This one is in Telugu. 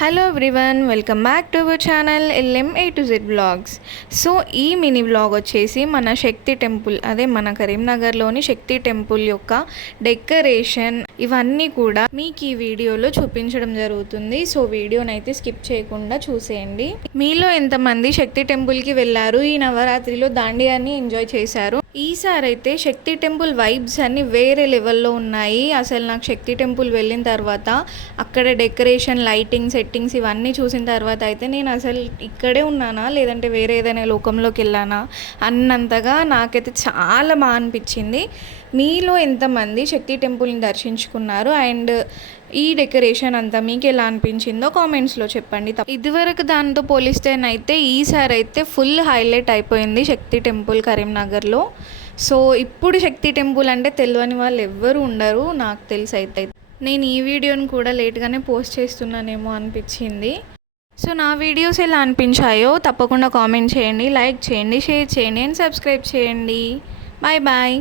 Hello everyone, welcome back to our channel LM A to Z blogs. So ఈ మినీ బ్లాగ్ వచ్చేసి మన శక్తి టెంపుల్, అదే మన కరీంనగర్లోని శక్తి టెంపుల్ యొక్క డెకరేషన్ ఇవన్నీ కూడా మీకు ఈ వీడియోలో చూపించడం జరుగుతుంది. సో వీడియోని అయితే స్కిప్ చేయకుండా చూసేయండి. మీలో ఎంతమంది శక్తి టెంపుల్కి వెళ్ళారు, ఈ నవరాత్రిలో దాండియాని ఎంజాయ్ చేశారు? ఈసారి అయితే శక్తి టెంపుల్ వైబ్స్ అన్నీ వేరే లెవెల్లో ఉన్నాయి. అసలు నాకు శక్తి టెంపుల్ వెళ్ళిన తర్వాత అక్కడ డెకరేషన్, లైటింగ్, సెట్టింగ్స్ ఇవన్నీ చూసిన తర్వాత అయితే నేను అసలు ఇక్కడే ఉన్నానా లేదంటే వేరే ఏదైనా లోకంలోకి వెళ్ళానా అన్నంతగా నాకైతే చాలా బాగా అనిపించింది. మీలో ఎంతమంది శక్తి టెంపుల్ని దర్శించుకున్నారు అండ్ ఈ డెకరేషన్ అంతా మీకు ఎలా అనిపించిందో కామెంట్స్లో చెప్పండి. ఇదివరకు దాంతో పోలిస్తేనైతే ఈసారి అయితే ఫుల్ హైలైట్ అయిపోయింది శక్తి టెంపుల్ కరీంనగర్లో. సో ఇప్పుడు శక్తి టెంపుల్ అంటే తెలియని వాళ్ళు ఎవ్వరు ఉండరు నాకు తెలిసి. అయితే నేను ఈ వీడియోని కూడా లేట్గానే పోస్ట్ చేస్తున్నానేమో అనిపించింది. సో నా వీడియోస్ ఎలా అనిపించాయో తప్పకుండా కామెంట్ చేయండి, లైక్ చేయండి, షేర్ చేయండి అండ్ సబ్స్క్రైబ్ చేయండి. Bye bye.